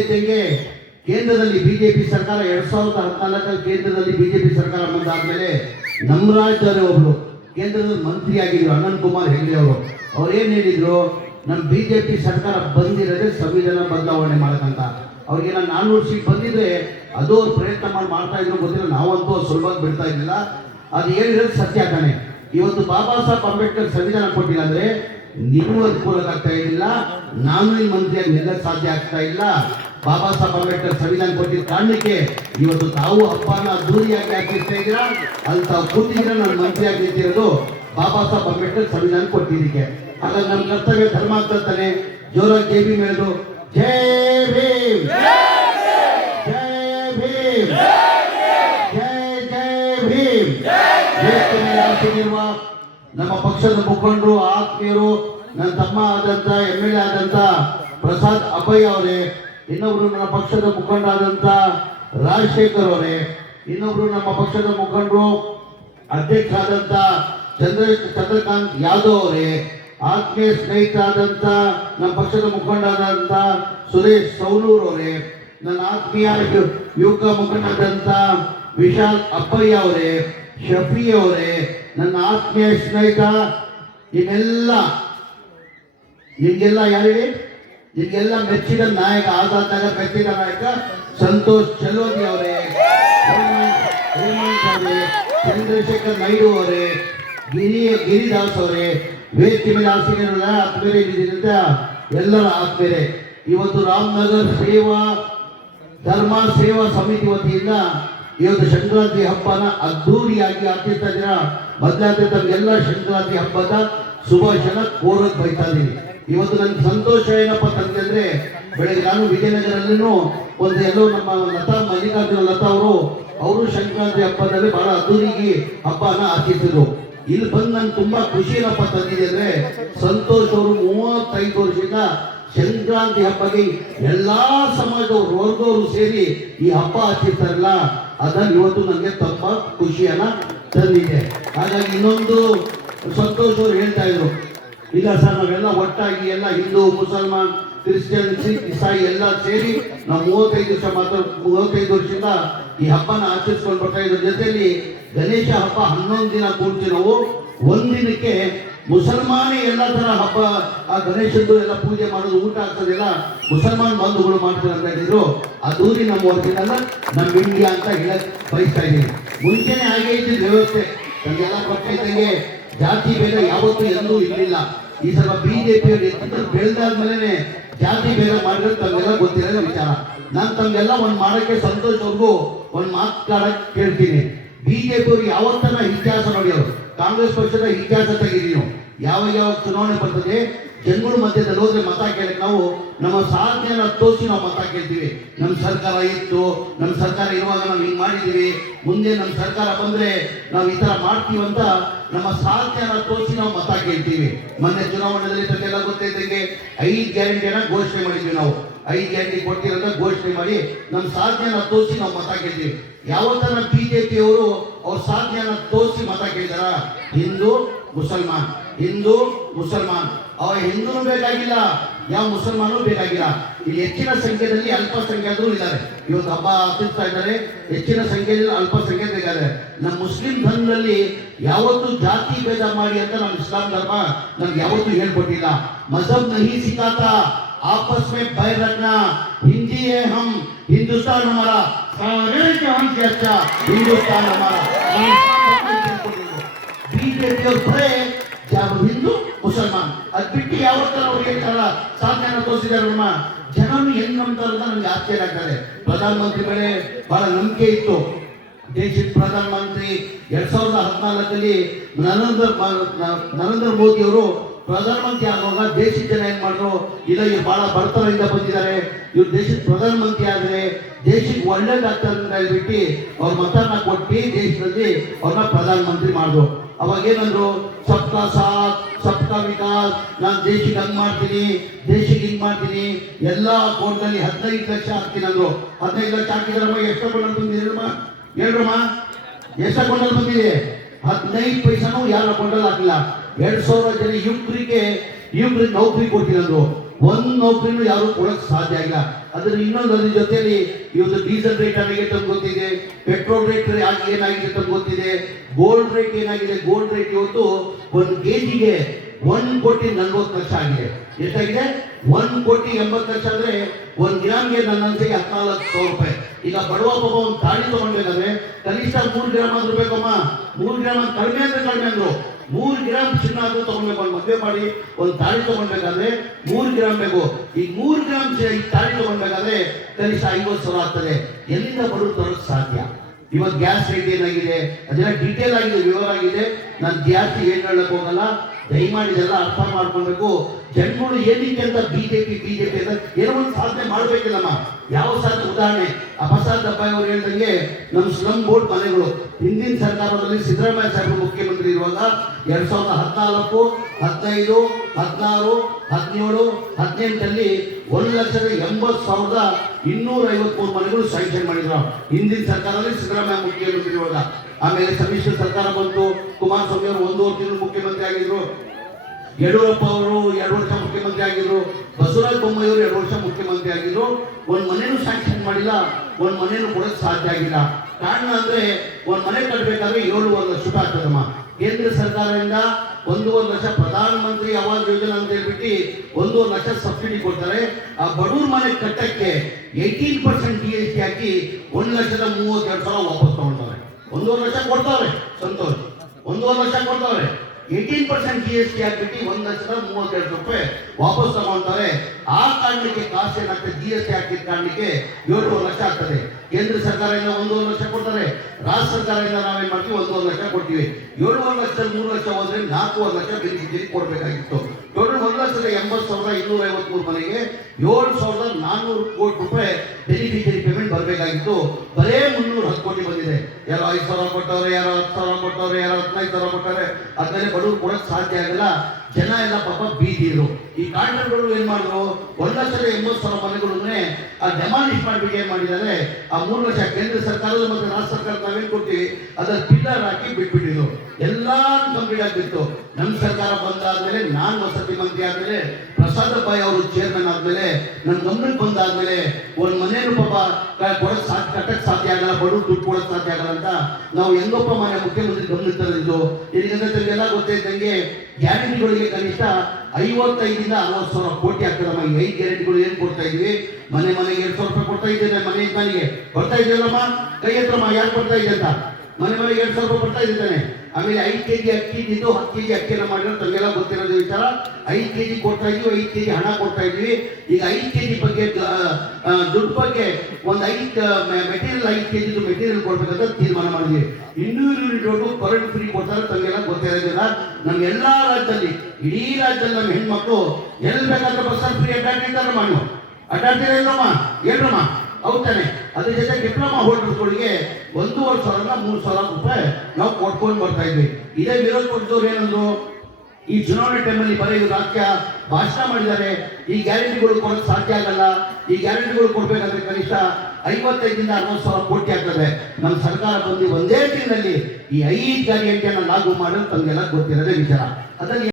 ಇದ್ದಂಗೆ ಕೇಂದ್ರದಲ್ಲಿ ಬಿಜೆಪಿ ಸರ್ಕಾರ 2014 ಕೇಂದ್ರದಲ್ಲಿ ಬಿಜೆಪಿ ಸರ್ಕಾರ ಬಂದಾದ್ಮೇಲೆ ನಮ್ಮ ರಾಜ್ಯದಲ್ಲಿ ಒಬ್ರು ಕೇಂದ್ರದಲ್ಲಿ ಮಂತ್ರಿ ಆಗಿದ್ರು ಅನಂತ್ ಕುಮಾರ್ ಹೆಗಡೆ ಅವರು. ಅವ್ರೇನ್ ಹೇಳಿದ್ರು, ನಮ್ಮ ಬಿಜೆಪಿ ಸರ್ಕಾರ ಬಂದಿರೋದೇ ಸಂವಿಧಾನ ಬದಲಾವಣೆ ಮಾಡಕ್ಕಂತ. ಅವ್ರಿಗೇನ 400 ಸೀಟ್ ಬಂದಿದ್ರೆ ಅದು ಅವ್ರು ಪ್ರಯತ್ನ ಮಾಡ್ತಾ ಇದ್ರು ಗೊತ್ತಿಲ್ಲ. ನಾವಂತೂ ಸುಲಭವಾಗಿ ಬಿಡ್ತಾ ಇದ್ದಿಲ್ಲ. ಅದು ಹೇಳಿರೋದು ಸತ್ಯ ತಾನೆ. ಇವತ್ತು ಬಾಬಾ ಸಾಹೇಬ್ ಅಂಬೇಡ್ಕರ್ ಸಂವಿಧಾನ ಕೊಟ್ಟಿಲ್ಲ ಅಂದ್ರೆ ನೀವು ಅನುಕೂಲಕ್ಕೆ ಆಗ್ತಾ ಇರಲಿಲ್ಲ, ನಾನು ಈ ಮಂತ್ರಿಯಾಗಿ ನಿಲ್ಲಕ್ಕೆ ಸಾಧ್ಯ ಆಗ್ತಾ ಇಲ್ಲ. ಬಾಬಾ ಸಾಹೇಬ್ ಅಂಬೇಡ್ಕರ್ ಸಂವಿಧಾನ ಕೊಟ್ಟಿದ್ದ ಕಾರಣಕ್ಕೆ ಇವತ್ತು ತಾವು ಹಬ್ಬನ ಅದ್ದೂರಿಯಾಗಿ ಆಚರಿಸ್ತಾ ಇದ್ದೀರಾ. ಅಲ್ಲಿ ತಾವು ಕೂತಿದ್ದೀರಾ, ನಾನು ಮಂತ್ರಿಯಾಗಿ ನಿಂತಿರೋದು ಬಾಬಾ ಸಾಹೇಬ್ ಅಂಬೇಡ್ಕರ್ ಸಂವಿಧಾನ ಕೊಟ್ಟಿದ್ದಕ್ಕೆ. ಹಾಗಾಗಿ ನಮ್ಮ ಕರ್ತವ್ಯ ಧರ್ಮ ಆಗ್ತಾನೆ. ಜೋರಾಗಿ ಜೈ ಭೀಮ್ ಹೇಳೋದು. ಜೈ ಭೀಮ್, ಜೈ ಭೀಮ್, ಜೈ ಭೀಮ್. ಆಸೆಗಿರುವ ನಮ್ಮ ಪಕ್ಷದ ಮುಖಂಡರು, ಆತ್ಮೀಯರು, ನನ್ನ ತಮ್ಮ ಆದಂತ MLA ಆದಂತ ಪ್ರಸಾದ್ ಅಭಯ್ ಅವರೇ, ಇನ್ನೊಬ್ರು ನಮ್ಮ ಪಕ್ಷದ ಮುಖಂಡರಾದಂತ ರಾಜಶೇಖರ್ ಅವರೇ, ಇನ್ನೊಬ್ರು ನಮ್ಮ ಪಕ್ಷದ ಮುಖಂಡರು ಅಧ್ಯಕ್ಷರಾದಂತ ಚಂದ್ರಕಾಂತ್ ಯಾದವ್ ಅವರೇ, ಆತ್ಮೀಯ ಸ್ನೇಹಿತರಾದಂತ ನಮ್ಮ ಪಕ್ಷದ ಮುಖಂಡರಾದಂತ ಸುರೇಶ್ ಸೌನೂರ್ ಅವರೇ, ನನ್ನ ಆತ್ಮೀಯ ಯುವಕ ಮುಖಂಡರಾದಂತ ವಿಶಾಲ್ ಅಪ್ಪಯ್ಯ ಅವರೇ, ಶಫಿ ಅವರೇ, ನನ್ನ ಆತ್ಮೀಯ ಸ್ನೇಹಿತ ನಿಮ್ಗೆಲ್ಲ ಯಾರು ಹೇಳಿ, ನಿಮ್ಗೆಲ್ಲ ಮೆಚ್ಚಿದ ನಾಯಕ, ಆಜಾದ್ ನಗರ್ ಮೆಚ್ಚಿದ ನಾಯಕ ಸಂತೋಷ್ ಚಲೋದಿ ಅವರೇ, ಹೇಮಂತ್ ಅವರೇ, ಚಂದ್ರಶೇಖರ್ ನಾಯ್ಡು ಅವರೇ, ಗಿರಿದಾಸ್ ಅವರೇ, ವೇದಿಕೆ ಮೇಲೆ ಆಸೀನರ ಆತ್ಮೀಯರೇ, ಇಲ್ಲಿದ್ದಂತ ಎಲ್ಲರ ಆತ್ಮೀಯರೇ, ಇವತ್ತು ರಾಮನಗರ್ ಧರ್ಮ ಸೇವಾ ಸಮಿತಿ ವತಿಯಿಂದ ಇವತ್ತು ಸಂಕ್ರಾಂತಿ ಹಬ್ಬನ ಅದ್ದೂರಿಯಾಗಿ ಆಚರಿಸ್ತಾ ಇದ್ದೀರಾ. ಮೊದಲಾದ್ರೆ ತಮಗೆಲ್ಲ ಸಂಕ್ರಾಂತಿ ಹಬ್ಬದ ಶುಭಾಶಯನ ಕೋರಕ್ ಬೈತಾ ಇದ್ದೀನಿ. ಇವತ್ತು ನನ್ಗೆ ಸಂತೋಷ ಏನಪ್ಪ ಅಂತಂದ್ರೆ, ಬೆಳಗ್ಗೆ ನಾನು ವಿಜಯನಗರಲ್ಲೂ ಎಲ್ಲೋ ನಮ್ಮ ಮಲ್ಲಿಕಾರ್ಜುನ ಲತಾ ಅವರು ಸಂಕ್ರಾಂತಿ ಹಬ್ಬದಲ್ಲಿ ಬಹಳ ಅದ್ದೂರಿಗೆ ಹಬ್ಬನ ಆಚರಿಸಿದ್ರು. ಇಲ್ಲಿ ಬಂದು ನನ್ಗೆ ತುಂಬಾ ಖುಷಿ ಏನಪ್ಪ ತಂದಿದೆ ಅಂದ್ರೆ, ಸಂತೋಷ್ ಅವರು 35 ವರ್ಷದಿಂದ ಸಂಕ್ರಾಂತಿ ಹಬ್ಬಗೆ ಎಲ್ಲಾ ಸಮಾಜದವರು ವರ್ಗವರು ಸೇರಿ ಈ ಹಬ್ಬ ಆಚರಿಸ್ತಾರಲ್ಲ, ಅದನ್ನು ಇವತ್ತು ನನಗೆ ತುಂಬಾ ಖುಷಿಯನ್ನ ತಂದಿದೆ. ಹಾಗಾಗಿ ಇನ್ನೊಂದು ಸಂತೋಷ್ ಅವರು ಹೇಳ್ತಾ ಇದ್ರು, ಇಲ್ಲ ಸರ್ ನಾವೆಲ್ಲ ಒಟ್ಟಾಗಿ ಎಲ್ಲ ಹಿಂದೂ, ಮುಸಲ್ಮಾನ್, ಕ್ರಿಶ್ಚಿಯನ್, ಸಿಖ್, ಇಸಾಯಿ ಎಲ್ಲ ಸೇರಿ ನಾವು 35 ವರ್ಷದಿಂದ ಈ ಹಬ್ಬನ ಆಚರಿಸ್ಕೊಂಡು ಬರ್ತಾ ಇದ್ರ ಜೊತೆಯಲ್ಲಿ ಗಣೇಶ ಹಬ್ಬ 11 ದಿನ ಕೂಡ್ತೀವಿ ನಾವು. ಒಂದಿನಕ್ಕೆ ಮುಸಲ್ಮಾನಿ ಎಲ್ಲ ತರ ಹಬ್ಬ, ಆ ಗಣೇಶದ್ದು ಎಲ್ಲ ಪೂಜೆ ಮಾಡೋದು, ಊಟ ಆಗ್ತದೆಲ್ಲ ಮುಸಲ್ಮಾನ್ ಬಂಧುಗಳು ಮಾಡ್ತಾರೆ ಅಂತ ಹೇಳಿದ್ರು. ಅದೂರಿ ನಮ್ಮ ವರ್ಕಿನಲ್ಲ ನಮ್ಮ ಇಂಡಿಯಾ ಅಂತ ಹೇಳಕ್ ಬಯಸ್ತಾ ಇದ್ದೀನಿ. ಮುಂಚೆನೆ ಹಾಗೆ ಇದ್ದಿದ್ದ ವ್ಯವಸ್ಥೆ ನಮಗೆಲ್ಲ ಬರ್ತಾ ಇದ್ದಂಗೆ ಜಾತಿ ಭೇದ ಯಾವತ್ತೂ ಎಲ್ಲೂ ಇರಲಿಲ್ಲ. ಈ ಸಲ ಬಿಜೆಪಿಯವರು ಎತ್ತಿದ್ರು ಬೆಳೆದಾದ್ಮೇಲೆ ಜಾತಿ ಭೇದ ಮಾಡಿದ್ರೆ ತಮಗೆಲ್ಲ ಗೊತ್ತಿರೋ ವಿಚಾರ. ನಾನು ತಮಗೆಲ್ಲ ಒಂದು ಮಾಡಕ್ಕೆ ಸಂತೋಷ್ ಅವ್ರಿಗೂ ಒಂದು ಮಾತಾಡಕ್ ಕೇಳ್ತೀನಿ. ಬಿಜೆಪಿಯವ್ರು ಯಾವತ್ತನ ಇತಿಹಾಸ ನೋಡಿಯವರು, ಕಾಂಗ್ರೆಸ್ ಪಕ್ಷದ ಇತಿಹಾಸ ತೆಗಿದೀವಿ. ಯಾವ ಚುನಾವಣೆ ಬರ್ತದೆ ಜನಗಳ ಮಧ್ಯದಲ್ಲಿ ಹೋದ್ರೆ ಮತ ಕೇಳಕ್ಕೆ ನಾವು ನಮ್ಮ ಸಾಧನೆಯನ್ನ ತೋರಿಸಿ ನಾವು ಮತ ಕೇಳ್ತೀವಿ. ನಮ್ಮ ಸರ್ಕಾರ ಇತ್ತು, ನಮ್ಮ ಸರ್ಕಾರ ಇರುವಾಗ ನಾವು ಹಿಂಗ್ ಮಾಡಿದೀವಿ, ಮುಂದೆ ನಮ್ಮ ಸರ್ಕಾರ ಬಂದ್ರೆ ನಾವು ಈ ತರ ಮಾಡ್ತೀವಿ ಅಂತ ನಮ್ಮ ಸಾಧನೆಯನ್ನ ತೋರಿಸಿ ನಾವು ಮತ ಕೇಳ್ತೀವಿ. ಮೊನ್ನೆ ಚುನಾವಣೆಯಲ್ಲಿ ತಮಗೆಲ್ಲ ಗೊತ್ತಿದ್ದಂಗೆ 5 ಗ್ಯಾರಂಟಿಯನ್ನ ಘೋಷಣೆ ಮಾಡಿದ್ವಿ. ನಾವು 5 ಗ್ಯಾರಂಟಿ ಕೊಡ್ತೀರಂತ ಘೋಷಣೆ ಮಾಡಿ ನಮ್ಮ ಸಾಧನೆಯನ್ನ ತೋರಿಸಿ ನಾವು ಮತ ಕೇಳ್ತೀವಿ. ಯಾವತ್ತನ ಬಿಜೆಪಿಯವರು ಅವ್ರ ಸಾಧನೆಯನ್ನ ತೋರಿಸಿ ಮತ ಕೇಳಿದಾರ? ಹಿಂದೂ ಮುಸಲ್ಮಾನ್, ಹಿಂದೂ ಮುಸಲ್ಮಾನ್. ಅವ ಹಿಂದೂನು ಬೇಕಾಗಿಲ್ಲ, ಯಾವ ಮುಸಲ್ಮಾನೂ ಬೇಕಾಗಿಲ್ಲ. ಇಲ್ಲಿ ಹೆಚ್ಚಿನ ಸಂಖ್ಯೆಯಲ್ಲಿ ಅಲ್ಪಸಂಖ್ಯಾತರು ಇದ್ದಾರೆ. ಇವತ್ತು ಹಬ್ಬ ಆಚರಿಸ್ತಾ ಇದ್ದಾರೆ. ಹೆಚ್ಚಿನ ಸಂಖ್ಯೆಯಲ್ಲಿ ಅಲ್ಪಸಂಖ್ಯಾತರಿದ್ದಾರೆ. ನಮ್ಮ ಮುಸ್ಲಿಂ ಧರ್ಮದಲ್ಲಿ ಯಾವತ್ತೂ ಜಾತಿ ಭೇದ ಮಾಡಿ ಅಂತ ನಮ್ಮ ಇಸ್ಲಾಂ ಧರ್ಮ ನಮ್ಗೆ ಯಾವತ್ತೂ ಹೇಳ್ಕೊಟ್ಟಿಲ್ಲ. ಮಜಹಬ್ ನಹಿ ಸಿಖಾತಾ आपस में बैर रखना, हिंदी है हम, हिंदुस्तान हमारा, सारे जहां से अच्छा हिंदुस्तान हमारा. बीजेपी और भरे जब हिंदू मुसलमान ಅದು ಬಿಟ್ಟು ಯಾವತ್ತೂ ಅವ್ರು ಹೇಳ್ತಾರ ಸಾಧನೆಯನ್ನು ತೋರಿಸಿದಾರೆ. ಜನರು ಹೆಂಗ್ ನಂಬ್ತಾರೆ ಅಂತ ನಮ್ಗೆ ಆಶ್ಚರ್ಯ ಆಗ್ತದೆ. ಪ್ರಧಾನಮಂತ್ರಿಗಳೇ ಬಹಳ ನಂಬಿಕೆ ಇತ್ತು. ದೇಶದ ಪ್ರಧಾನಮಂತ್ರಿ 2014 ನರೇಂದ್ರ ಮೋದಿ ಅವರು ಪ್ರಧಾನಮಂತ್ರಿ ಆಗುವಾಗ ದೇಶದ ಜನ ಏನ್ ಮಾಡಿದ್ರು, ಇಲ್ಲ ಇವ್ರು ಬಹಳ ಬಡತನದಿಂದ ಬಂದಿದ್ದಾರೆ, ಇವ್ರು ದೇಶದ ಪ್ರಧಾನಮಂತ್ರಿ ಆದ್ರೆ ದೇಶಕ್ಕೆ ಒಳ್ಳೇದಾಗ್ತದೆ ಅಂತ ಹೇಳ್ಬಿಟ್ಟು ಅವ್ರ ಮತನ ಕೊಟ್ಟು ದೇಶದಲ್ಲಿ ಅವ್ರನ್ನ ಪ್ರಧಾನಮಂತ್ರಿ ಮಾಡಿದ್ರು. ಅವಾಗ ಏನಂದ್ರು, ಸಬ್ಕಾ ಸಾಥ್ ಸಬ್ಕಾ ವಿಕಾಸ್, ನಾನು ದೇಶಕ್ಕೆ ಹಂಗ್ ಮಾಡ್ತೀನಿ, ದೇಶಕ್ಕೆ ಹಿಂಗ್ ಮಾಡ್ತೀನಿ, ಎಲ್ಲಾ ಅಕೌಂಟ್ನಲ್ಲಿ 15 ಲಕ್ಷ ಹಾಕ್ತೀನಿ ಅಂದ್ರು. 15 ಲಕ್ಷ ಹಾಕಿದ್ರಮ್ಮ ಎಷ್ಟು ಅಕೌಂಟ್ ಬಂದಿರಮ್ಮ ಹೇಳ್ರಮ್ಮ, ಎಷ್ಟು ಅಕೌಂಟಲ್ಲಿ ಬಂದಿದೆ? 15 ಪೈಸಾನು ಯಾರ ಅಕೌಂಟಲ್ಲಿ ಹಾಕಿಲ್ಲ. 2,000 ಜನ ಯುವಕರಿಗೆ ನೌಕರಿ ಕೊಟ್ಟಿದ್ರು. ಒಂದು ನೌಕರಿನೂ ಯಾರು ಕೊಡಕ್ ಸಾಧ್ಯ ಆಗಿಲ್ಲ. ಅದ್ರ ಇನ್ನೊಂದು ಜೊತೆಯಲ್ಲಿ ಇವತ್ತು ಡೀಸೆಲ್ ರೇಟ್ ಆಗಿದೆ ತಮ್ಗೆ ಗೊತ್ತಿದೆ, ಪೆಟ್ರೋಲ್ ರೇಟ್ ಏನಾಗಿದೆ ತಮ್ಗೆ ಗೊತ್ತಿದೆ, ಗೋಲ್ಡ್ ರೇಟ್ ಏನಾಗಿದೆ. ಗೋಲ್ಡ್ ರೇಟ್ ಇವತ್ತು 1 kgಗೆ 1,40,00,000 ಆಗಿದೆ. ಎಷ್ಟಾಗಿದೆ? 1,80,00,000 ಅಂದ್ರೆ 1 ಗ್ರಾಮ್ಗೆ ನನ್ನ ಅನ್ಸಿಗೆ 14,000 ರೂಪಾಯಿ. ಈಗ ಬಡವ ಪಾಪ ಒಂದು ತಾಳಿ ತಗೊಂಡ್ಬೇಕಾದ್ರೆ ಕನಿಷ್ಠ 3 ಗ್ರಾಮ್ ಆದ್ರೂ ಬೇಕಮ್ಮ. 3 ಗ್ರಾಮ್ ಕಡಿಮೆ ಅಂದ್ರೆ ಕಡಿಮೆ ಅಂದ್ರು 3 ಗ್ರಾಮ್ ಚಿನ್ನ ಆದ್ರೂ ತಗೊಂಡ್ಬೇಕು. ಒಂದು ಮದುವೆ ಮಾಡಿ ಒಂದು ತಾಳಿ ತಗೊಂಡ್ಬೇಕಾದ್ರೆ 3 ಗ್ರಾಮ್ ಬೇಕು. ಈ 3 ಗ್ರಾಮ್ ಈ ತಾಳಿ ತಗೊಂಡ್ಬೇಕಾದ್ರೆ ಕನಿಷ್ಠ 50,000 ಆಗ್ತದೆ. ಎಲ್ಲಿಂದ ಬಡವರು ತರೋಕ್ ಸಾಧ್ಯ? ಇವತ್ತು ಗ್ಯಾಸ್ ರೇಟ್ ಏನಾಗಿದೆ ಅದೆಲ್ಲ ಡೀಟೇಲ್ ಆಗಿದೆ, ವಿವರ ಆಗಿದೆ. ನಾನು ಜಾಸ್ತಿ ಏನ್ ಹೇಳಕ್ ಹೋಗಲ್ಲ. ದಯಮಾಡಿ ಇದೆಲ್ಲ ಅರ್ಥ ಮಾಡ್ಕೊಳ್ಬೇಕು. ಜನಗಳು ಏನಕ್ಕೆ ಅಂತ ಬಿಜೆಪಿ ಅಂತ ಏನೋ ಒಂದು ಸಾಧನೆ ಮಾಡ್ಬೇಕಿಲ್ಲಮ್ಮ. ಯಾವ ಸಾಧನೆ? ಉದಾಹರಣೆ ಅಪಸಾದ್ ಅಪ್ಪಾಯಿ ಅವರು ಹೇಳ್ದಂಗೆ ನಮ್ಮ ಸ್ಲಮ್ ಬೋರ್ಡ್ ಮನೆಗಳು ಹಿಂದಿನ ಸರ್ಕಾರದಲ್ಲಿ ಸಿದ್ದರಾಮಯ್ಯ ಸಾಹೇಬರು ಮುಖ್ಯಮಂತ್ರಿ ಇರುವಾಗ 2014, 15, 16, 17, 18 1,80,253 ಮನೆಗಳು ಸ್ಯಾಂಕ್ಷನ್ ಮಾಡಿದ್ರು ಹಿಂದಿನ ಸರ್ಕಾರದಲ್ಲಿ ಸಿದ್ದರಾಮಯ್ಯ ಮುಖ್ಯಮಂತ್ರಿ ಇರುವಾಗ. ಆಮೇಲೆ ಸಮ್ಮಿಶ್ರ ಸರ್ಕಾರ ಬಂತು. ಕುಮಾರಸ್ವಾಮಿ ಅವರು 1.5 ತಿಂಗಳು ಮುಖ್ಯಮಂತ್ರಿ ಆಗಿದ್ರು. ಯಡಿಯೂರಪ್ಪ ಅವರು 2 ವರ್ಷ ಮುಖ್ಯಮಂತ್ರಿ ಆಗಿದ್ರು. ಬಸವರಾಜ ಬೊಮ್ಮಾಯಿ ಅವರು 2 ವರ್ಷ ಮುಖ್ಯಮಂತ್ರಿ ಆಗಿದ್ರು. ಒಂದು ಮನೆನೂ ಸ್ಯಾಂಕ್ಷನ್ ಮಾಡಿಲ್ಲ, ಒಂದು ಮನೆನೂ ಕೊಡೋಕೆ ಸಾಧ್ಯ ಆಗಿಲ್ಲ. ಕಾರಣ ಅಂದ್ರೆ ಒಂದು ಮನೆ ಕಟ್ಟಬೇಕಾದ್ರೆ 7.5 ಲಕ್ಷ ರೂಪಾಯಿ ಆಗ್ತದಮ್ಮ. ಕೇಂದ್ರ ಸರ್ಕಾರದಿಂದ 1.5 ಲಕ್ಷ ಪ್ರಧಾನ ಮಂತ್ರಿ ಆವಾಸ್ ಯೋಜನೆ ಅಂತ ಹೇಳ್ಬಿಟ್ಟು 1.5 ಲಕ್ಷ ಸಬ್ಸಿಡಿ ಕೊಡ್ತಾರೆ. ಆ ಬಡವ್ರ ಮನೆ ಕಟ್ಟಕ್ಕೆ 18% GST ಹಾಕಿ 1,32,000 ವಾಪಸ್ ತಗೊಳ್ತಾರೆ. 1.5 ಲಕ್ಷ ಕೊಡ್ತಾರೆ, ಸಂತೋಷ. 1.5 ಲಕ್ಷ ಕೊಡ್ತಾರೆ, 18% GST ಹಾಕ್ಬಿಟ್ಟು 1,32,000 ರೂಪಾಯಿ ವಾಪಸ್ ತಗೊಳ್ತಾರೆ. ಆ ಕಾರಣಕ್ಕೆ ಕಾಸು ಏನಾಗ್ತದೆ? GST ಹಾಕಿದ ಕಾರಣಕ್ಕೆ 7.5 ಲಕ್ಷ ಆಗ್ತದೆ. ಕೇಂದ್ರ ಸರ್ಕಾರದಿಂದ 1.5 ಲಕ್ಷ ಕೊಡ್ತಾರೆ, ರಾಜ್ಯ ಸರ್ಕಾರದಿಂದ ನಾವೇನ್ ಮಾಡ್ತೀವಿ 1.5 ಲಕ್ಷ ಕೊಡ್ತೀವಿ. 7.5 ಲಕ್ಷ 3 ಲಕ್ಷ ಹೋದ್ರೆ 4.5 ಲಕ್ಷ ಬೆನಿಫಿಷರಿ ಕೊಡ್ಬೇಕಾಗಿತ್ತು. ಟೋಟಲ್ 1,80,253 ಮನೆಗೆ 7,400 ಕೋಟಿ ರೂಪಾಯಿ ಬೆನಿಫಿಷರಿ ಪೇಮೆಂಟ್ ಬರಬೇಕಾಗಿತ್ತು. ಬರೇ 310 ಕೋಟಿ ಬಂದಿದೆ. ಯಾರೋ 5,000 ಕೊಟ್ಟವ್ರೆ, ಯಾರೋ 10,000 ಕೊಟ್ಟವ್ರೆ, ಯಾರೋ 15,000 ಕೊಟ್ಟವ್ರೆ. ಅದ್ಮೇಲೆ ಬಡವರು ಕೊಡಕ್ ಸಾಧ್ಯ ಆಗಲ್ಲ. ಜನ ಎಲ್ಲ ಪಾಪ ಬೀದಿರು. ಈ ಕಾಂಟ್ರಾಕ್ಟರ್ಗಳು ಏನ್ ಮಾಡಿದ್ರು? 1,80,000 ಮನೆಗಳನ್ನೇ ಆ ಡೆಮಾಲಿಷ್ ಮಾಡ್ಬಿಟ್ಟು ಏನ್ ಮಾಡಿದ್ದಾರೆ? ಆ 3 ಲಕ್ಷ ಕೇಂದ್ರ ಸರ್ಕಾರದ ಮತ್ತೆ ರಾಜ್ಯ ಸರ್ಕಾರ ನಾವೇನ್ ಕೊಡ್ತೀವಿ ಅದರ ಪಿಲ್ಲರ್ ಹಾಕಿ ಬಿಟ್ಬಿಟ್ಟಿದ್ರು. ಎಲ್ಲಾ ಕಂಪ್ಲೀಟ್ ಆಗಿತ್ತು. ನಮ್ಮ ಸರ್ಕಾರ ಬಂದಾದ್ಮೇಲೆ, ನಾನು ವಸತಿ ಮಂತ್ರಿ ಆದ್ಮೇಲೆ, ಪ್ರಸಾದ್ ಅಪ್ಪಾಯಿ ಅವರು ಚೇರ್ಮನ್ ಆದ್ಮೇಲೆ, ನನ್ನ ಗಮನಕ್ಕೆ ಬಂದಾದ್ಮೇಲೆ ಒಂದು ಮನೇನು ಪಾಪ ಕಟ್ಟಕ್ ಸಾಧ್ಯ ಆಗಲ್ಲ, ಬಡವ್ರು ದುಡ್ಡು ಕೊಡಕ್ ಸಾಧ್ಯ ಆಗಲ್ಲ ಅಂತ ನಾವು ಹೆಂಗಪ್ಪ ಮನೆ ಮುಖ್ಯಮಂತ್ರಿ ಗಮನಕ್ಕೆ ತಂದಿದ್ದು. ಇದಕ್ಕೆಲ್ಲ ಗೊತ್ತಿದ್ದಂಗೆ ಗ್ಯಾರಂಟಿಗಳಿಗೆ ಕನಿಷ್ಠ 55,000 ರಿಂದ 60,000 ಕೋಟಿ ಆಗ್ತದಮ್ಮ. ಈ 5 ಗ್ಯಾರಂಟಿಗಳು ಏನ್ ಕೊಡ್ತಾ ಇದೀವಿ? ಮನೆಗೆ 2,000 ರೂಪಾಯಿ ಕೊಡ್ತಾ ಇದ್ದೇನೆ. ಮನೆಗೆ ಬರ್ತಾ ಇದೆಯಲ್ಲಮ್ಮ, ಕೈ ಹತ್ರಮ್ಮ ಯಾರು ಕೊಡ್ತಾ ಇದೆ ಅಂತ. ಮನೆಗೆ 2,000 ರೂಪಾಯಿ ಬರ್ತಾ ಇದ್ದಾನೆ. ಆಮೇಲೆ 5 kg ಅಕ್ಕಿ ಇದ್ದು 10 kg ಅಕ್ಕಿನ ಮಾಡಿರೋ ತಮಗೆಲ್ಲ ಗೊತ್ತಿರೋದು ವಿಚಾರ. 5 kg ಕೊಡ್ತಾ ಇದ್ವಿ, 5 kg ಹಣ ಕೊಡ್ತಾ ಇದ್ವಿ. ಈಗ 5 kg ಬಗ್ಗೆ ದುಡ್ಡು ಬಗ್ಗೆ ಒಂದು 5 ಮೆಟೀರಿಯಲ್ 5 kg ಮೆಟೀರಿಯಲ್ ಕೊಡ್ಬೇಕಂತ ತೀರ್ಮಾನ ಮಾಡಿದ್ವಿ. 200 ಯೂನಿಟ್ ಕರೆಂಟ್ ಫ್ರೀ ಕೊಡ್ತಾರೆ, ತಮಗೆಲ್ಲ ಗೊತ್ತಿರೋದಿಲ್ಲ. ನಮ್ಮ ಎಲ್ಲಾ ರಾಜ್ಯದಲ್ಲಿ, ಇಡೀ ರಾಜ್ಯದಲ್ಲಿ ನಮ್ಮ ಹೆಣ್ಮಕ್ಳು ಎಲ್ಲಿ ಬೇಕಾದ್ರೆ ಬಸ್ಸಲ್ಲಿ ಫ್ರೀ ಅಡ್ಡಾಡ್ತಿದ್ದಾರಮ್ಮ. ನೀವು ಅಡ್ಡಾಡ್ತೀರ ಇಲ್ಲಮ್ಮ? ಹೇಳ್ರಮ್ಮ, ಹೌದಾನೆ. ಅದ್ರ ಜೊತೆ ಡಿಪ್ಲೊಮಾ ಹೋಲ್ಡರ್ಸ್ಗಳಿಗೆ 1,500 3,000 ರೂಪಾಯಿ ನಾವು ಕೊಟ್ಕೊಂಡು ಬರ್ತಾ ಇದ್ವಿ. ಇದೇ ವಿರೋಧ ಪಕ್ಷದವ್ರು ಏನಂದ್ರು? ಈ ಚುನಾವಣೆ ಟೈಮಲ್ಲಿ ಬರೀ ರಾಜ್ಯ ಭಾಷಣ ಮಾಡಿದ್ದಾರೆ, ಈ ಗ್ಯಾರಂಟಿಗಳು ಕೊಡೋಕೆ ಸಾಧ್ಯ ಆಗಲ್ಲ, ಈ ಗ್ಯಾರಂಟಿಗಳು ಕೊಡ್ಬೇಕಾದ್ರೆ ಕನಿಷ್ಠ 55,000 ರಿಂದ 60,000 ಕೋಟಿ ಆಗ್ತದೆ. ನಮ್ಮ ಸರ್ಕಾರ ಬಂದು ಒಂದೇ ದಿನದಲ್ಲಿ ಈ 5 ಗ್ಯಾರಂಟಿಯನ್ನು ಲಾಗು ಮಾಡೋದು ತಮಗೆಲ್ಲ ಗೊತ್ತಿರೋದೇ ವಿಚಾರ. ಅದರಲ್ಲಿ